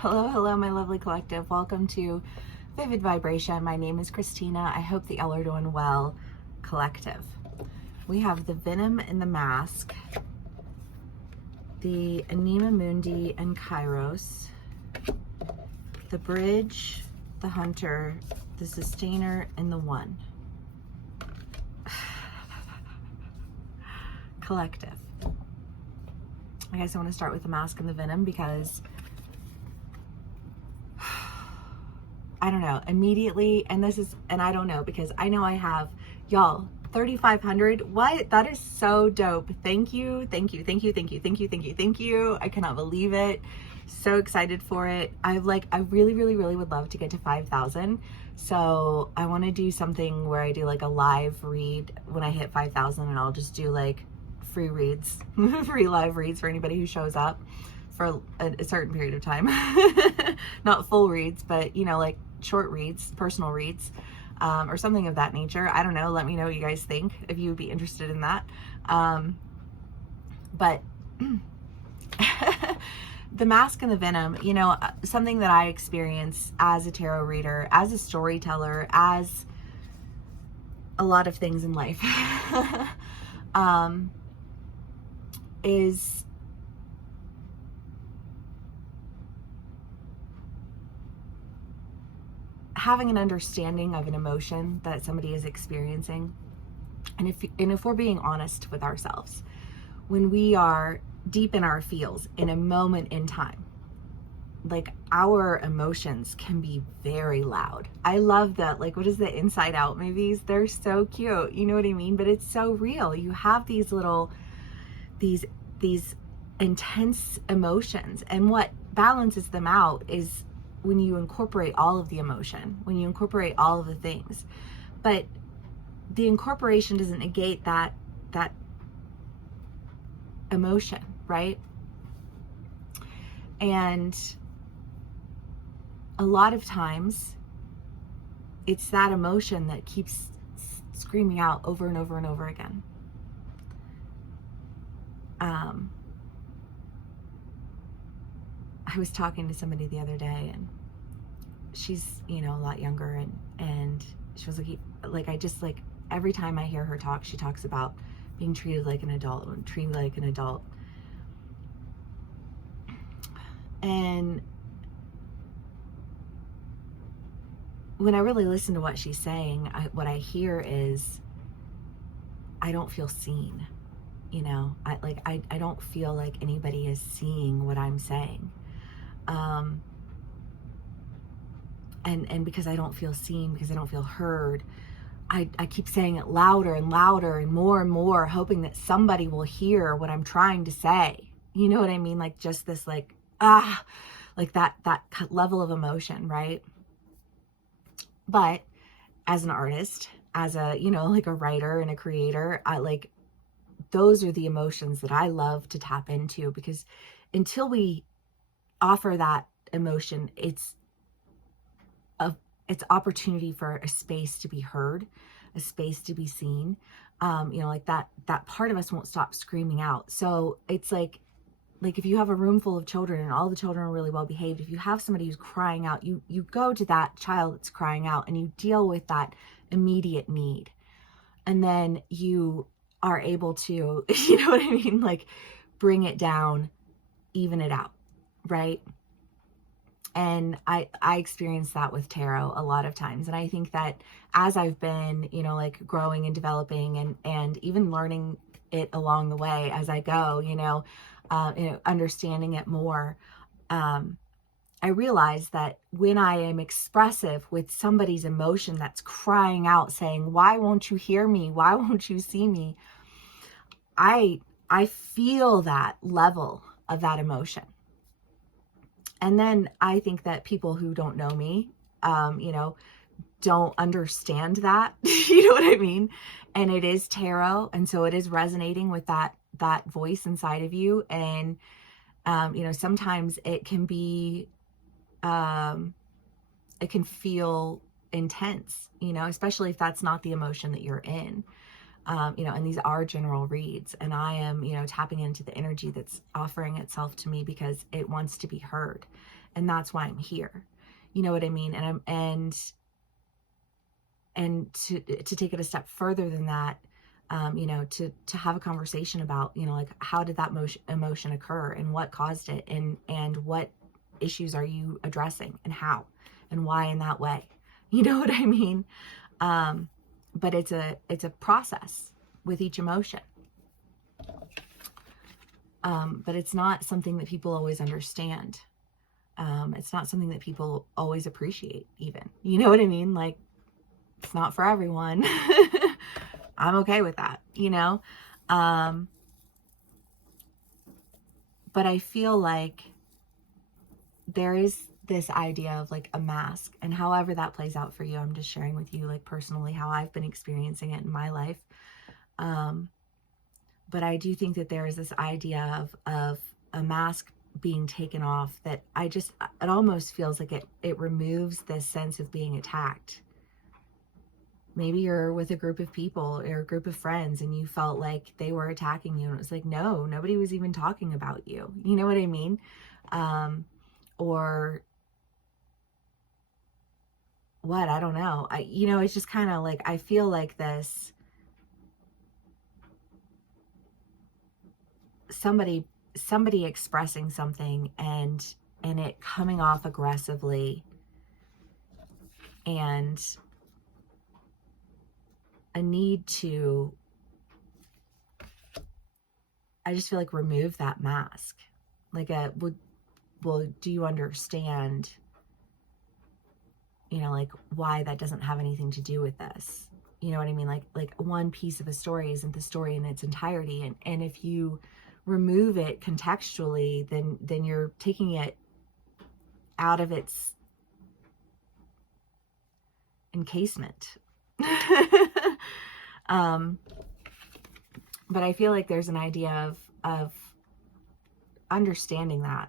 Hello, hello, my lovely collective. Welcome to Vivid Vibration. My name is Christina. I hope that y'all are doing well, collective. We have the Venom and the Mask, the Anima Mundi and Kairos, the Bridge, the Hunter, the Sustainer, and the One. Collective. I guess I want to start with the Mask and the Venom because I don't know, immediately, and I don't know, because I know I have, y'all, 3,500. What? That is so dope. Thank you, thank you, thank you, thank you, thank you, thank you, thank you. I cannot believe it. So excited for it. I really, really, really would love to get to 5,000. So I want to do something where I do like a live read when I hit 5,000, and I'll just do like free reads, free live reads for anybody who shows up for a certain period of time. Not full reads, but you know, like short reads, personal reads, or something of that nature. I don't know. Let me know what you guys think, if you would be interested in that. But the Mask and the Venom, you know, something that I experience as a tarot reader, as a storyteller, as a lot of things in life, is having an understanding of an emotion that somebody is experiencing. And if we're being honest with ourselves, when we are deep in our feels in a moment in time, like our emotions can be very loud. I love that, like, what is the Inside Out movies? They're so cute, you know what I mean? But it's so real. You have these little, these intense emotions, and what balances them out is when you incorporate all of the emotion, when you incorporate all of the things. But the incorporation doesn't negate that emotion, right? And a lot of times it's that emotion that keeps screaming out over and over and over again. I was talking to somebody the other day, and she's, you know, a lot younger, and she was like, I just, like, every time I hear her talk, she talks about being treated like an adult and treated like an adult. And when I really listen to what she's saying, what I hear is, I don't feel seen. You know, I don't feel like anybody is seeing what I'm saying. And because I don't feel seen, because I don't feel heard, I keep saying it louder and louder and more, hoping that somebody will hear what I'm trying to say. You know what I mean? Like, just this, like, like that level of emotion, right? But as an artist, as a, you know, like a writer and a creator, those are the emotions that I love to tap into, because until we offer that emotion, it's opportunity for a space to be heard, a space to be seen. You know, like that part of us won't stop screaming out. So it's like if you have a room full of children and all the children are really well behaved, if you have somebody who's crying out, you go to that child that's crying out and you deal with that immediate need. And then you are able to, you know what I mean? Like, bring it down, even it out, right? And I experience that with tarot a lot of times. And I think that as I've been, you know, like growing and developing and even learning it along the way as I go, you know, understanding it more, I realize that when I am expressive with somebody's emotion that's crying out, saying, why won't you hear me? Why won't you see me? I feel that level of that emotion. And then I think that people who don't know me, you know, don't understand that, you know what I mean? And it is tarot. And so it is resonating with that voice inside of you. And, you know, sometimes it can be, it can feel intense, you know, especially if that's not the emotion that you're in. And these are general reads, and I am, tapping into the energy that's offering itself to me because it wants to be heard. And that's why I'm here. You know what I mean? And to take it a step further than that, to have a conversation about, like, how did that emotion occur and what caused it, and what issues are you addressing and how and why in that way. You know what I mean? But it's a process with each emotion. But it's not something that people always understand. It's not something that people always appreciate even. You know what I mean? Like, it's not for everyone. I'm okay with that, but I feel like there is this idea of like a mask, and however that plays out for you, I'm just sharing with you, like, personally how I've been experiencing it in my life. But I do think that there is this idea of a mask being taken off, that it almost feels like it removes this sense of being attacked. Maybe you're with a group of people or a group of friends and you felt like they were attacking you, and it was like, no, nobody was even talking about you. You know what I mean? Or what? I don't know. It's just kind of like, I feel like this, somebody expressing something and it coming off aggressively, and a need to, I just feel like, remove that mask. Like, well, do you understand, like, why that doesn't have anything to do with this? You know what I mean? Like one piece of a story isn't the story in its entirety. And if you remove it contextually, then you're taking it out of its encasement. But I feel like there's an idea of understanding that,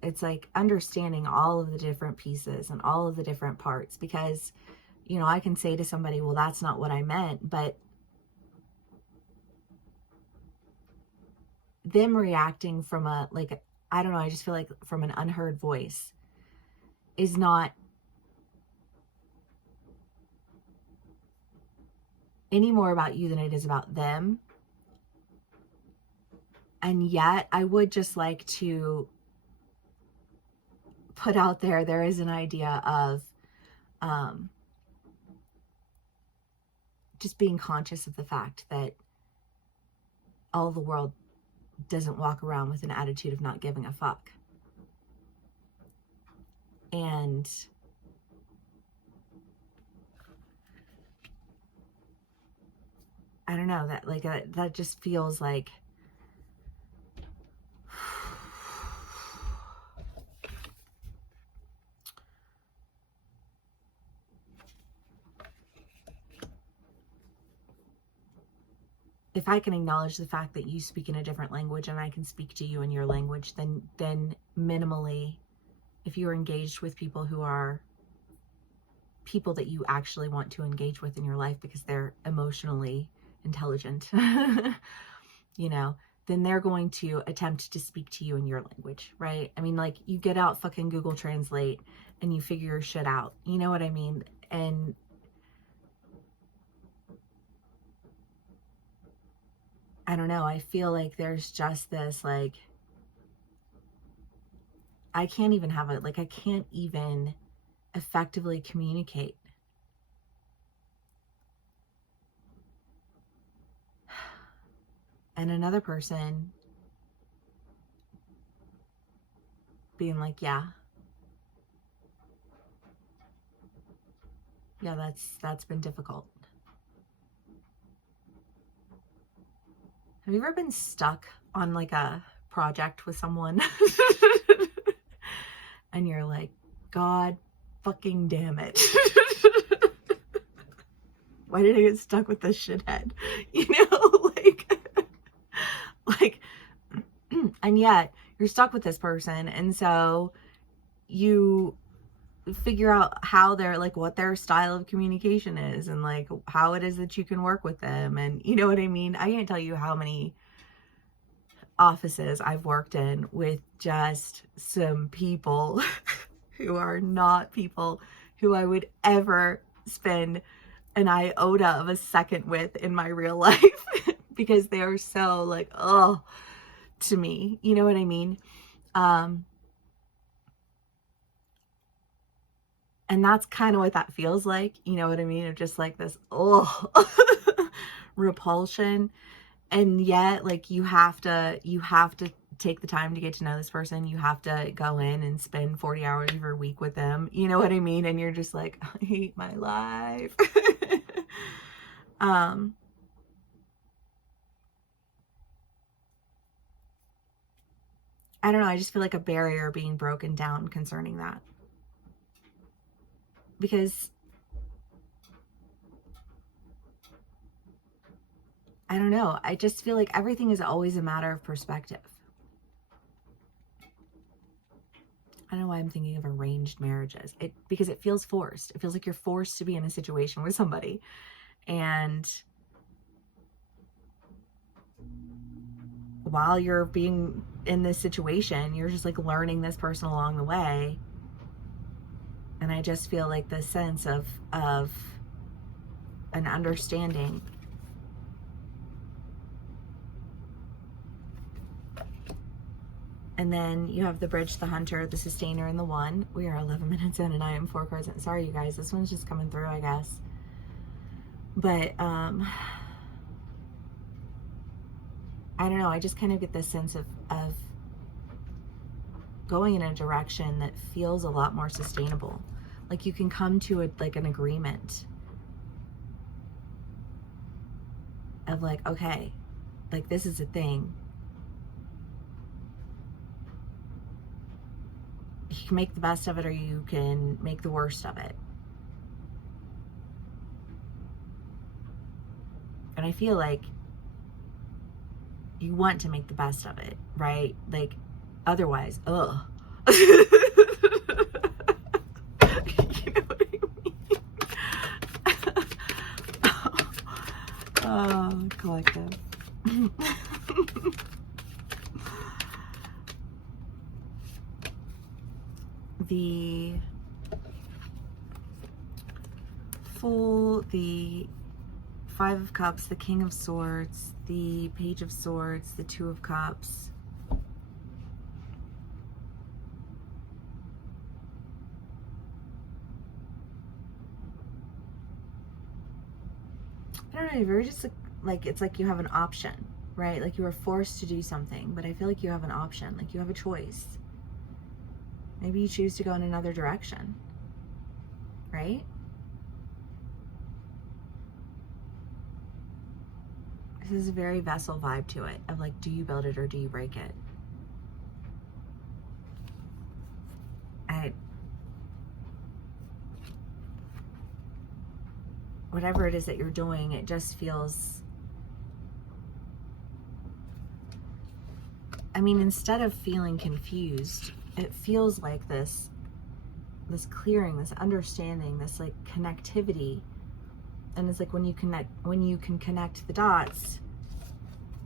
it's like understanding all of the different pieces and all of the different parts, because, I can say to somebody, well, that's not what I meant, but them reacting from I don't know, I just feel like from an unheard voice is not any more about you than it is about them. And yet I would just like to put out there is an idea of just being conscious of the fact that all the world doesn't walk around with an attitude of not giving a fuck. And I don't know, that just feels like, if I can acknowledge the fact that you speak in a different language and I can speak to you in your language, then minimally, if you're engaged with people who are people that you actually want to engage with in your life because they're emotionally intelligent, then they're going to attempt to speak to you in your language, right? I mean, like, you get out fucking Google Translate and you figure your shit out. You know what I mean? And I don't know, I feel like there's just this, like, I can't even effectively communicate. And another person being like, yeah, that's been difficult. Have you ever been stuck on like a project with someone and you're like, God fucking damn it. Why did I get stuck with this shithead? Like, and yet you're stuck with this person. And so you figure out how they're like, what their style of communication is, and like how it is that you can work with them. And you know what I mean? I can't tell you how many offices I've worked in with just some people who are not people who I would ever spend an iota of a second with in my real life because they are so like, oh, to me, you know what I mean? And that's kind of what that feels like, you know what I mean? Of just like this, oh, repulsion. And yet, like, you have to take the time to get to know this person. You have to go in and spend 40 hours of your week with them. You know what I mean? And you're just like, I hate my life. I don't know. I just feel like a barrier being broken down concerning that. Because I don't know. I just feel like everything is always a matter of perspective. I don't know why I'm thinking of arranged marriages. Because it feels forced. It feels like you're forced to be in a situation with somebody. And while you're being in this situation, you're just like learning this person along the way. And I just feel like the sense of an understanding. And then you have the bridge, the hunter, the sustainer, and the one. We are 11 minutes in and I am 4 cards in. Sorry, you guys. This one's just coming through, I guess. But, I don't know. I just kind of get this sense of going in a direction that feels a lot more sustainable. Like you can come to an agreement of like, okay, like this is a thing. You can make the best of it or you can make the worst of it. And I feel like you want to make the best of it, right? Like otherwise, ugh. You know what I mean? Oh, collective. The Fool, the 5 of Cups, the King of Swords, the Page of Swords, the 2 of Cups. I don't know, you're just like, it's like you have an option, right? Like you are forced to do something, but I feel like you have an option, like you have a choice. Maybe you choose to go in another direction, right? This is a very vessel vibe to it, of like, do you build it or do you break it? Whatever it is that you're doing, it just feels, I mean, instead of feeling confused, it feels like this clearing, this understanding, this like connectivity. And it's like when you can connect the dots,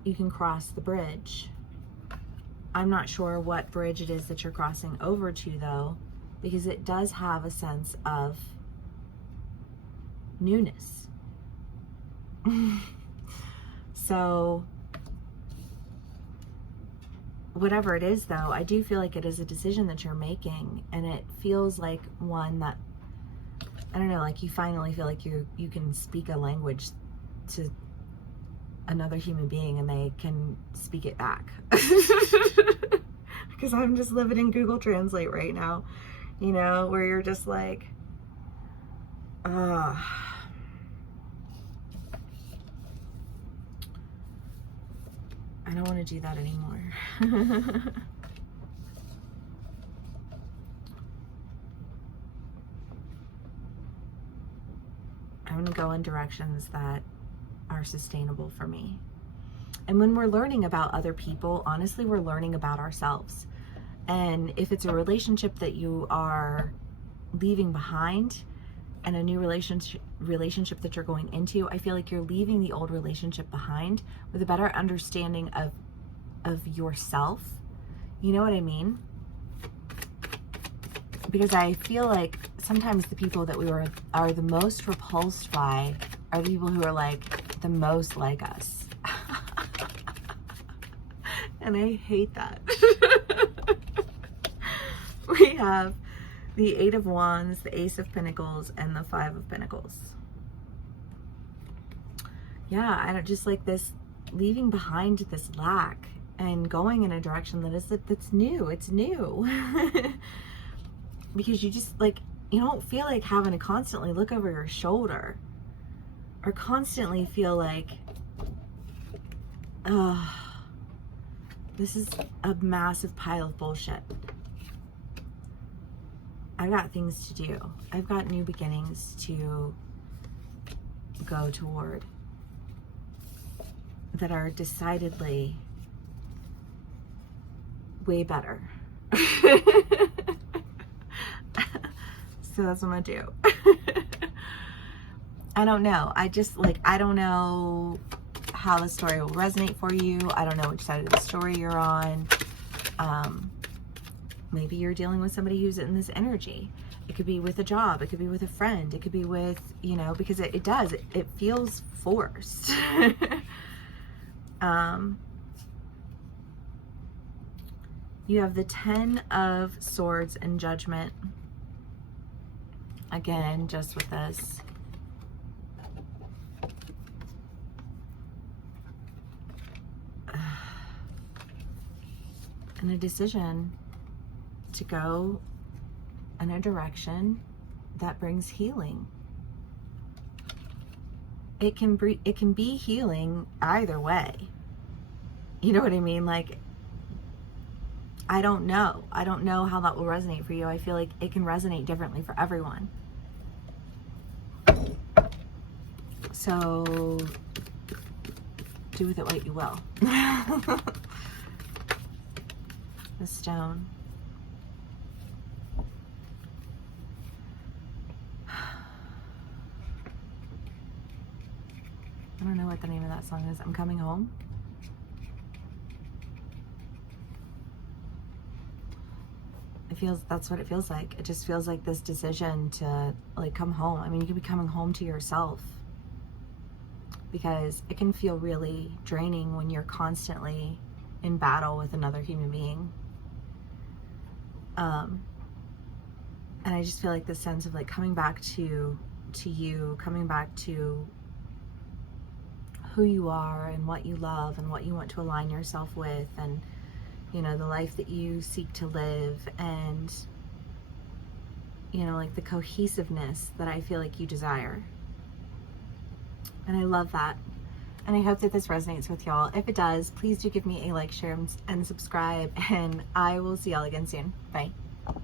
you can cross the bridge. I'm not sure what bridge it is that you're crossing over to though, because it does have a sense of newness. So whatever it is though, I do feel like it is a decision that you're making, and it feels like one that, I don't know, like you finally feel like you can speak a language to another human being and they can speak it back. Because I'm just living in Google Translate right now, you know, where you're just like, I don't want to do that anymore. I'm going to go in directions that are sustainable for me. And when we're learning about other people, honestly, we're learning about ourselves. And if it's a relationship that you are leaving behind and a new relationship that you're going into. I feel like you're leaving the old relationship behind with a better understanding of yourself. You know what I mean? Because I feel like sometimes the people that are the most repulsed by are the people who are like the most like us. And I hate that. We have the Eight of Wands, the Ace of Pentacles, and the Five of Pentacles. Yeah, I don't just like this leaving behind this lack and going in a direction that's new. It's new. Because you just like, you don't feel like having to constantly look over your shoulder or constantly feel like, this is a massive pile of bullshit. I've got things to do. I've got new beginnings to go toward that are decidedly way better. So that's what I'm gonna do. I don't know. I don't know how the story will resonate for you. I don't know which side of the story you're on. Maybe you're dealing with somebody who's in this energy. It could be with a job. It could be with a friend. It could be with, because it feels forced. You have the Ten of Swords and Judgment. Again, just with this. And a decision to go in a direction that brings healing. It can be healing either way. You know what I mean? Like, I don't know how that will resonate for you. I feel like it can resonate differently for everyone. So do with it what you will. The stone. I don't know what the name of that song is. I'm Coming Home. That's what it feels like. It just feels like this decision to like come home. I mean, you could be coming home to yourself, because it can feel really draining when you're constantly in battle with another human being. And I just feel like this sense of like coming back to you, coming back to who you are and what you love and what you want to align yourself with, and the life that you seek to live, and like the cohesiveness that I feel like you desire. And I love that. And I hope that this resonates with y'all. If it does, please do give me a like, share, and subscribe, and I will see y'all again soon. Bye.